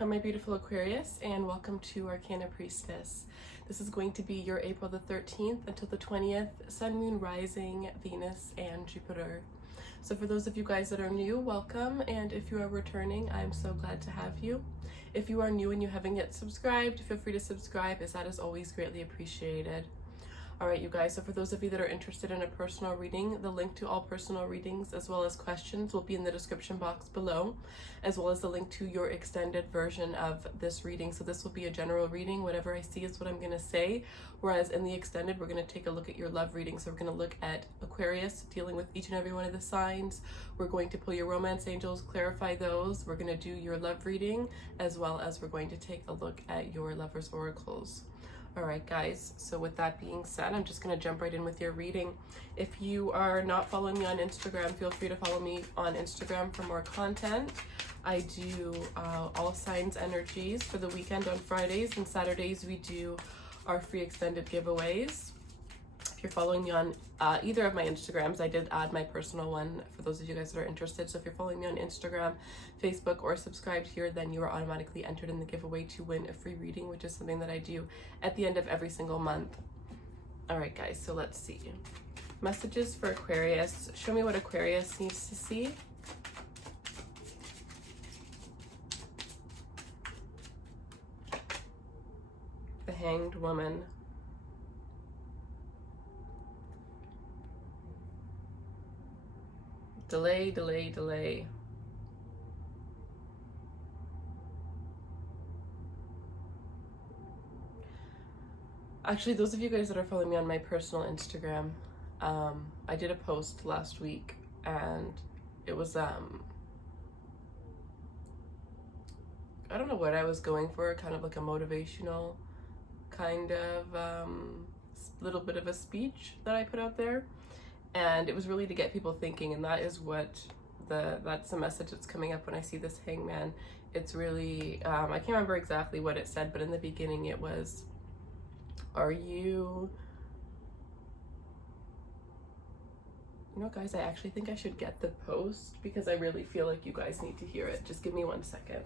Hi, my beautiful Aquarius, and welcome to Arcana Priestess. This is going to be your April the 13th until the 20th, Sun, Moon, Rising, Venus, and Jupiter. So for those of you guys that are new, welcome, and if you are returning, I'm so glad to have you. If you are new and you haven't yet subscribed, feel free to subscribe, as that is always greatly appreciated. All right, you guys, so for those of you that are interested in a personal reading, the link to all personal readings as well as questions will be in the description box below, as well as the link to your extended version of this reading. So this will be a general reading. Whatever I see is what I'm going to say, whereas in the extended, we're going to take a look at your love reading. So we're going to look at Aquarius, dealing with each and every one of the signs. We're going to pull your romance angels, clarify those. We're going to do your love reading, as well as we're going to take a look at your lover's oracles. All right, guys, so with that being said, I'm just going to jump right in with your reading. If you are not following me on Instagram, feel free to follow me on Instagram for more content. I do all signs energies for the weekend on Fridays, and Saturdays we do our free extended giveaways. If you're following me on either of my Instagrams, I did add my personal one for those of you guys that are interested. So if you're following me on Instagram, Facebook, or subscribed here, then you are automatically entered in the giveaway to win a free reading, which is something that I do at the end of every single month. All right, guys, so let's see. Messages for Aquarius. Show me what Aquarius needs to see. The Hanged Woman. Delay, delay, delay. Actually, those of you guys that are following me on my personal Instagram, I did a post last week, and it was, I don't know what I was going for, kind of like a motivational kind of little bit of a speech that I put out there. And it was really to get people thinking, and that is what that's the message that's coming up when I see this hangman. It's really, I can't remember exactly what it said, but in the beginning it was, you know, guys, I actually think I should get the post because I really feel like you guys need to hear it. Just give me 1 second.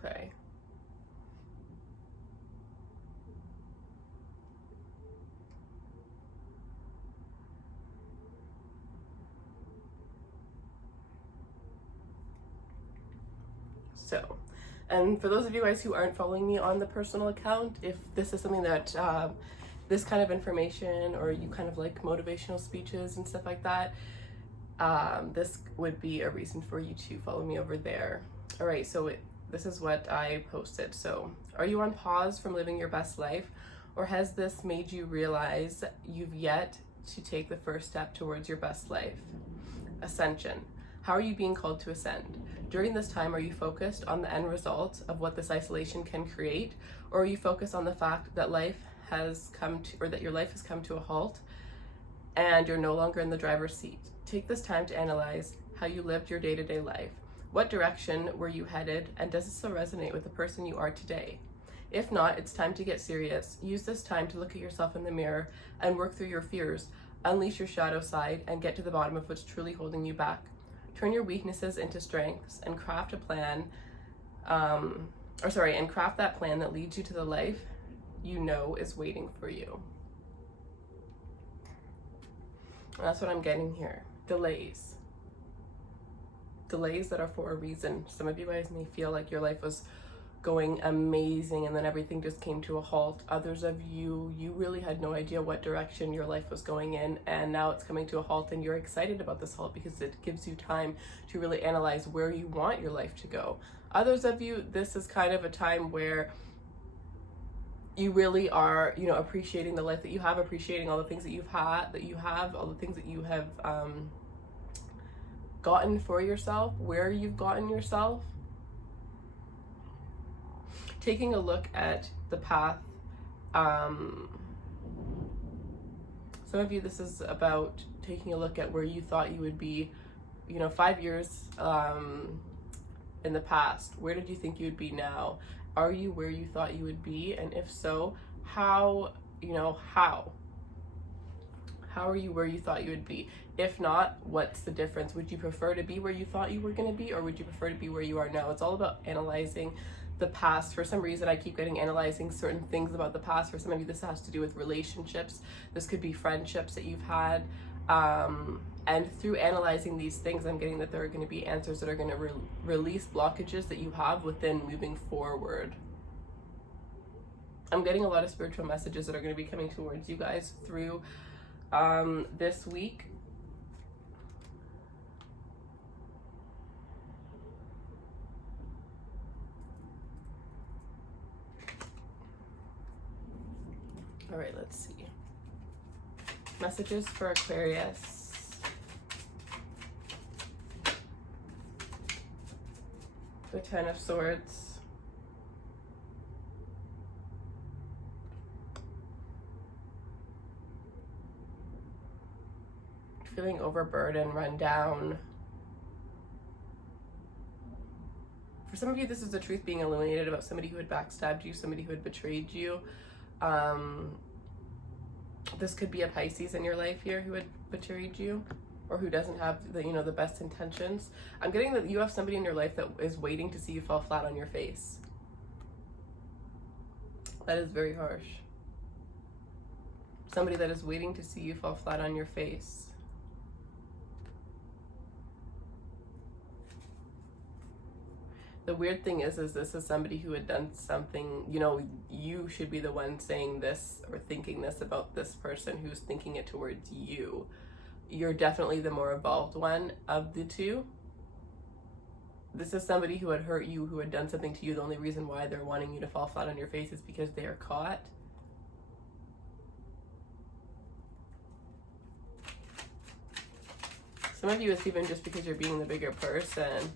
Okay. So, and for those of you guys who aren't following me on the personal account, if this is something that, this kind of information, or you kind of like motivational speeches and stuff like that, this would be a reason for you to follow me over there. All right, so this is what I posted. So, are you on pause from living your best life, or has this made you realize you've yet to take the first step towards your best life? Ascension. How are you being called to ascend? During this time, are you focused on the end result of what this isolation can create, or are you focused on the fact that life has come to, or that your life has come to a halt and you're no longer in the driver's seat? Take this time to analyze how you lived your day-to-day life. What direction were you headed, and does it still resonate with the person you are today? If not, it's time to get serious. Use this time to look at yourself in the mirror and work through your fears. Unleash your shadow side and get to the bottom of what's truly holding you back. Turn your weaknesses into strengths and craft a plan, and craft that plan that leads you to the life you know is waiting for you. And that's what I'm getting here. Delays. Delays that are for a reason. Some of you guys may feel like your life was going amazing and then everything just came to a halt. Others of you, you really had no idea what direction your life was going in, and now it's coming to a halt, and you're excited about this halt because it gives you time to really analyze where you want your life to go. Others of you, this is kind of a time where you really are, you know, appreciating the life that you have, appreciating all the things that you've had, all the things that you have gotten for yourself, where you've gotten yourself. Taking a look at the path. Some of you, this is about taking a look at where you thought you would be, you know, 5 years in the past. Where did you think you would be now? Are you where you thought you would be? And if so, how you know, how are you where you thought you would be? If not, what's the difference? Would you prefer to be where you thought you were going to be, or would you prefer to be where you are now? It's all about analyzing the past. For some reason, I keep getting analyzing certain things about the past. For some of you, this has to do with relationships. This could be friendships that you've had. And through analyzing these things, I'm getting that there are going to be answers that are going to release blockages that you have within moving forward. I'm getting a lot of spiritual messages that are going to be coming towards you guys through this week. All right, let's see. Messages for Aquarius. The Ten of Swords. Feeling overburdened, run down. For some of you, this is the truth being illuminated about somebody who had backstabbed you, somebody who had betrayed you. This could be a Pisces in your life here who had betrayed you, or who doesn't have the, you know, the best intentions. I'm getting that you have somebody in your life that is waiting to see you fall flat on your face. That is very harsh. Somebody that is waiting to see you fall flat on your face. The weird thing is this is somebody who had done something, you know, you should be the one saying this or thinking this about this person who's thinking it towards you. You're definitely the more evolved one of the two. This is somebody who had hurt you, who had done something to you. The only reason why they're wanting you to fall flat on your face is because they are caught. Some of you, it's even just because you're being the bigger person.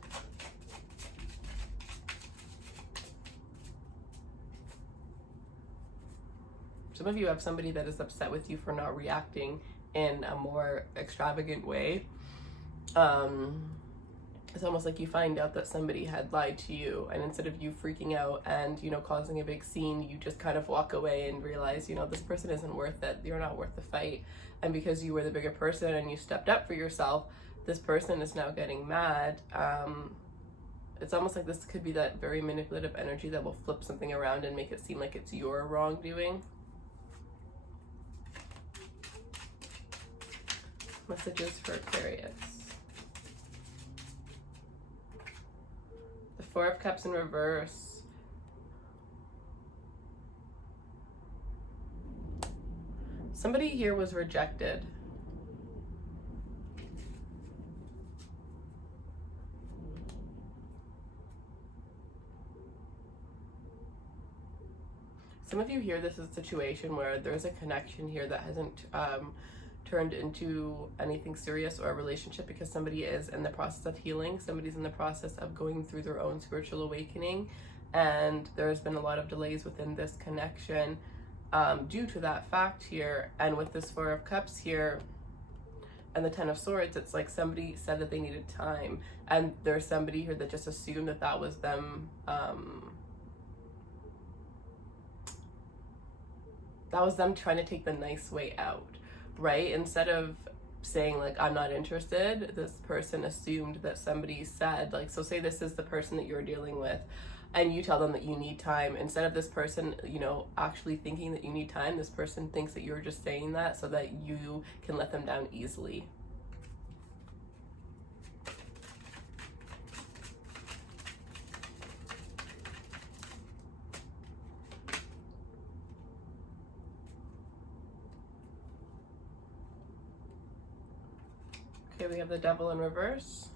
Some of you have somebody that is upset with you for not reacting in a more extravagant way. It's almost like you find out that somebody had lied to you, and instead of you freaking out and, you know, causing a big scene, you just kind of walk away and realize, you know, this person isn't worth it. You're not worth the fight. And because you were the bigger person and you stepped up for yourself, this person is now getting mad. It's almost like this could be that very manipulative energy that will flip something around and make it seem like it's your wrongdoing. Messages for Aquarius. The Four of Cups in reverse. Somebody here was rejected. Some of you here, this is a situation where there's a connection here that hasn't turned into anything serious or a relationship because somebody is in the process of healing. Somebody's in the process of going through their own spiritual awakening, and there's been a lot of delays within this connection due to that fact here. And with this Four of Cups here and the Ten of Swords, it's like somebody said that they needed time, and there's somebody here that just assumed that that was them trying to take the nice way out. Right? Instead of saying like, I'm not interested, this person assumed that somebody said, like, so say this is the person that you're dealing with and you tell them that you need time. Instead of this person, you know, actually thinking that you need time, this person thinks that you're just saying that so that you can let them down easily. We have the Devil in reverse.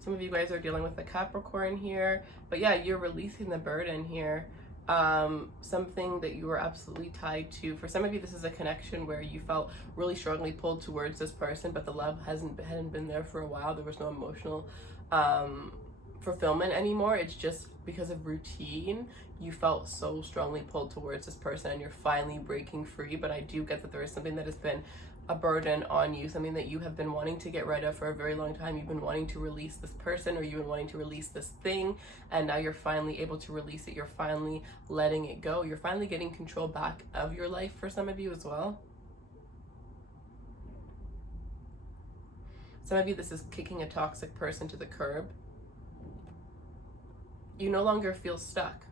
Some of you guys are dealing with the Capricorn here, but yeah, you're releasing the burden here. Something that you were absolutely tied to. For some of you, this is a connection where you felt really strongly pulled towards this person, but the love hadn't been there for a while. There was no emotional fulfillment anymore. It's just because of routine. You felt so strongly pulled towards this person and you're finally breaking free. But I do get that there is something that has been a burden on you, something that you have been wanting to get rid of for a very long time. You've been wanting to release this person, or you've been wanting to release this thing, and now you're finally able to release it. You're finally letting it go. You're finally getting control back of your life for some of you as well. Some of you, this is kicking a toxic person to the curb. You no longer feel stuck.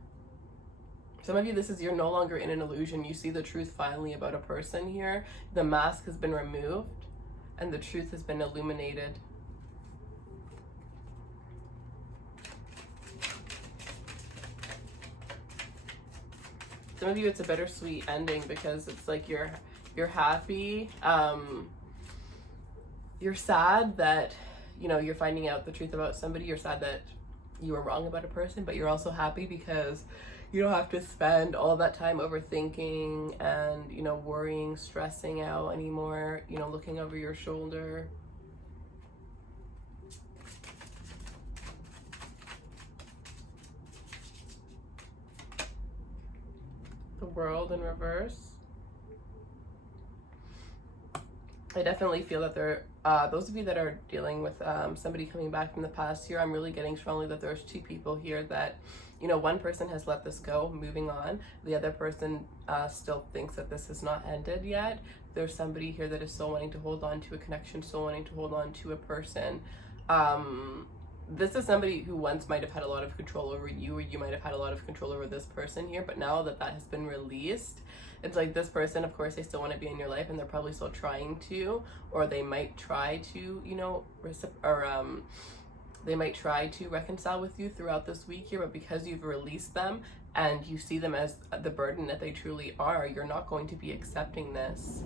Some of you, this is, you're no longer in an illusion. You see the truth finally about a person here. The mask has been removed and the truth has been illuminated. Some of you, it's a bittersweet ending because it's like you're happy. You're sad that, you know, you're finding out the truth about somebody. You're sad that you were wrong about a person, but you're also happy because you don't have to spend all that time overthinking and, you know, worrying, stressing out anymore, you know, looking over your shoulder. The World in reverse. I definitely feel that there, those of you that are dealing with somebody coming back from the past here, I'm really getting strongly that there's two people here that, you know, one person has let this go, moving on. The other person still thinks that this has not ended yet. There's somebody here that is still wanting to hold on to a connection, still wanting to hold on to a person. This is somebody who once might have had a lot of control over you, or you might have had a lot of control over this person here, but now that that has been released, it's like this person, of course, they still want to be in your life and they're probably still trying to, or they might try to, you know, they might try to reconcile with you throughout this week here, but because you've released them and you see them as the burden that they truly are, you're not going to be accepting this.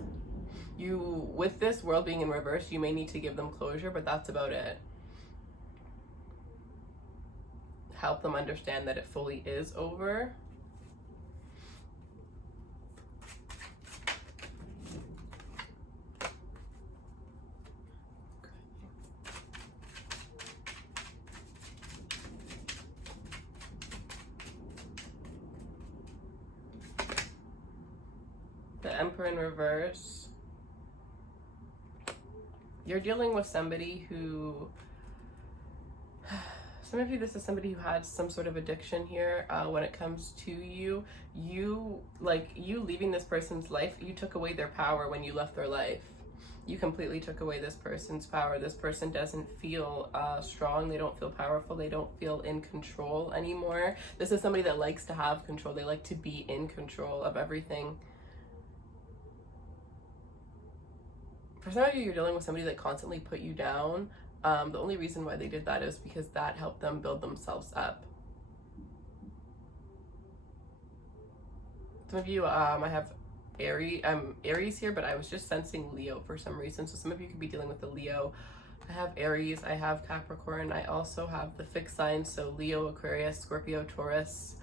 You, with this World being in reverse, you may need to give them closure, but that's about it. Help them understand that it fully is over. The Emperor in reverse. You're dealing with somebody who, some of you, this is somebody who had some sort of addiction here when it comes to you. You leaving this person's life, you took away their power when you left their life. You completely took away this person's power. This person doesn't feel strong. They don't feel powerful. They don't feel in control anymore. This is somebody that likes to have control. They like to be in control of everything. For some of you, you're dealing with somebody that constantly put you down. The only reason why they did that is because that helped them build themselves up. Some of you, I have Aries here, but I was just sensing Leo for some reason. So some of you could be dealing with the Leo. I have Aries, I have Capricorn, I also have the fixed signs, so Leo, Aquarius, Scorpio, Taurus.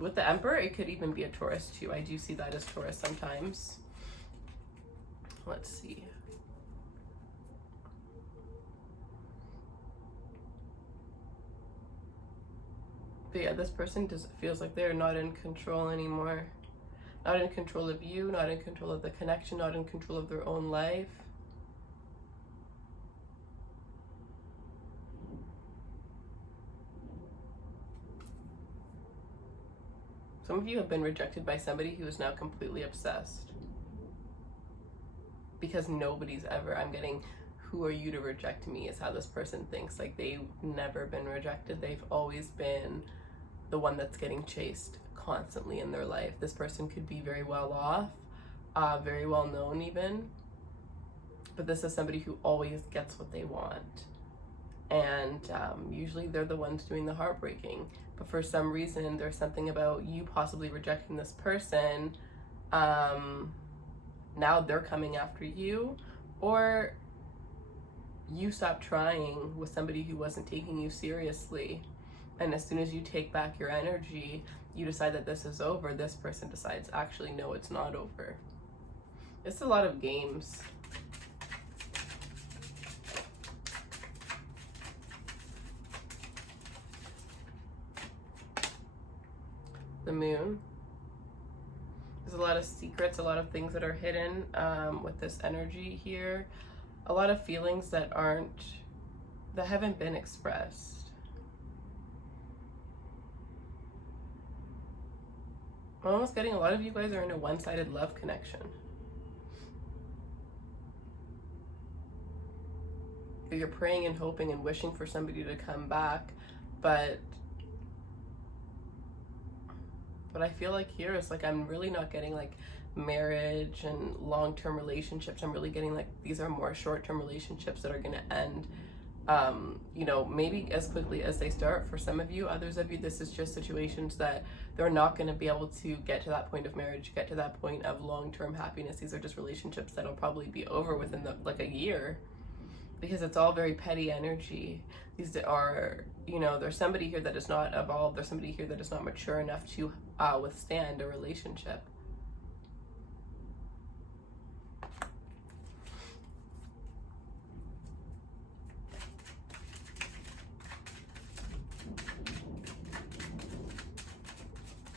With the Emperor, it could even be a Taurus too. I do see that as Taurus sometimes. Let's see. But yeah, this person feels like they're not in control anymore. Not in control of you, not in control of the connection, not in control of their own life. Some of you have been rejected by somebody who is now completely obsessed. Because nobody's ever, I'm getting, who are you to reject me, is how this person thinks. Like, they've never been rejected. They've always been the one that's getting chased constantly in their life. This person could be very well off, very well known even, but this is somebody who always gets what they want. And usually they're the ones doing the heartbreaking. But for some reason, there's something about you possibly rejecting this person. Now they're coming after you, or you stopped trying with somebody who wasn't taking you seriously. And as soon as you take back your energy, you decide that this is over, this person decides, actually, no, it's not over. It's a lot of games. the moon. There's a lot of secrets, a lot of things that are hidden with this energy here. A lot of feelings that haven't been expressed. I'm almost getting a lot of you guys are in a one-sided love connection. You're praying and hoping and wishing for somebody to come back, but what I feel like here is like I'm really not getting like marriage and long-term relationships. I'm really getting like these are more short-term relationships that are going to end you know, maybe as quickly as they start for some of you. Others of you, this is just situations that they're not going to be able to get to that point of marriage, get to that point of long-term happiness. These are just relationships that'll probably be over within like a year, because it's all very petty energy. These are, you know, there's somebody here that is not evolved. There's somebody here that is not mature enough to withstand a relationship.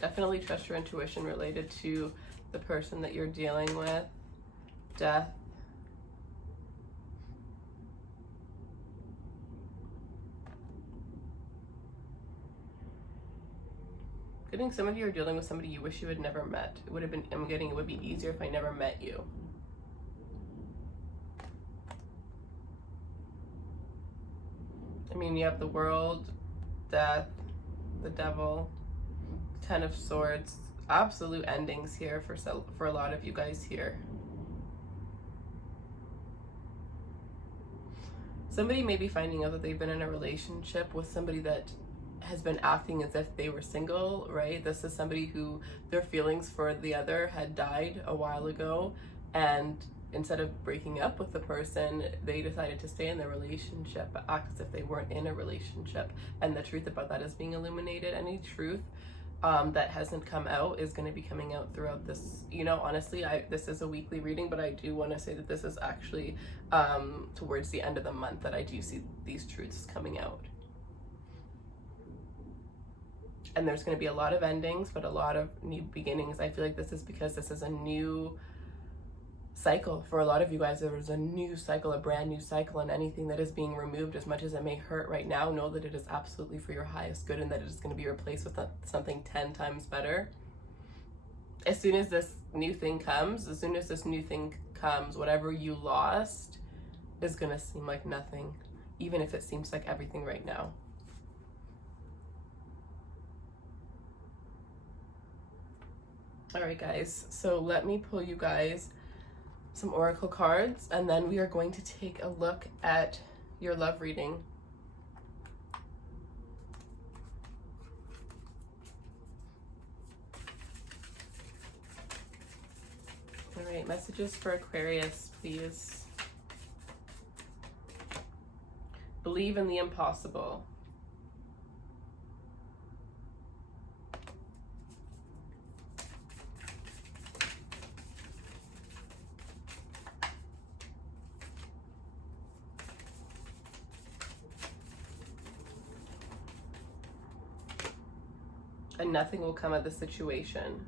Definitely trust your intuition related to the person that you're dealing with. Death. Getting some of you are dealing with somebody you wish you had never met. It would have been, I'm getting it would be easier if I never met you. I mean, you have the World, Death, the Devil, Ten of Swords, absolute endings here for a lot of you guys here. Somebody may be finding out that they've been in a relationship with somebody that has been acting as if they were single, right? This is somebody who their feelings for the other had died a while ago, and instead of breaking up with the person, they decided to stay in the relationship but act as if they weren't in a relationship. And the truth about that is being illuminated. Any truth that hasn't come out is going to be coming out throughout this. You know, honestly, this is a weekly reading, but I do want to say that this is actually towards the end of the month that I do see these truths coming out. And there's going to be a lot of endings, but a lot of new beginnings. I feel like this is because this is a new cycle for a lot of you guys. There is a new cycle, a brand new cycle, and anything that is being removed, as much as it may hurt right now, know that it is absolutely for your highest good, and that it is going to be replaced with something 10 times better. As soon as this new thing comes, whatever you lost is going to seem like nothing, even if it seems like everything right now. All right, guys, so let me pull you guys some oracle cards, and then we are going to take a look at your love reading. All right, messages for Aquarius, please. Believe in the impossible. And nothing will come of the situation.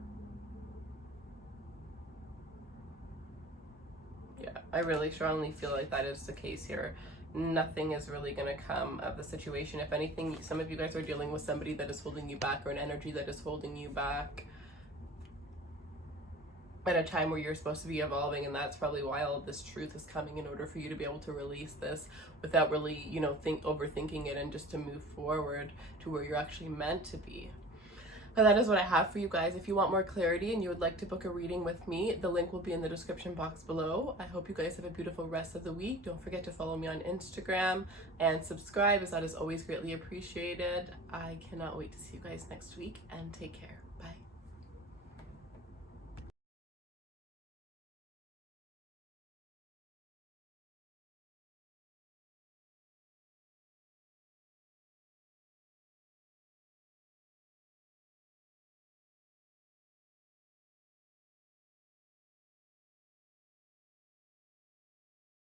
Yeah, I really strongly feel like that is the case here. Nothing is really going to come of the situation. If anything, some of you guys are dealing with somebody that is holding you back, or an energy that is holding you back at a time where you're supposed to be evolving, and that's probably why all of this truth is coming, in order for you to be able to release this without really, you know, overthinking it, and just to move forward to where you're actually meant to be. But that is what I have for you guys. If you want more clarity and you would like to book a reading with me, the link will be in the description box below. I hope you guys have a beautiful rest of the week. Don't forget to follow me on Instagram and subscribe, as that is always greatly appreciated. I cannot wait to see you guys next week, and take care.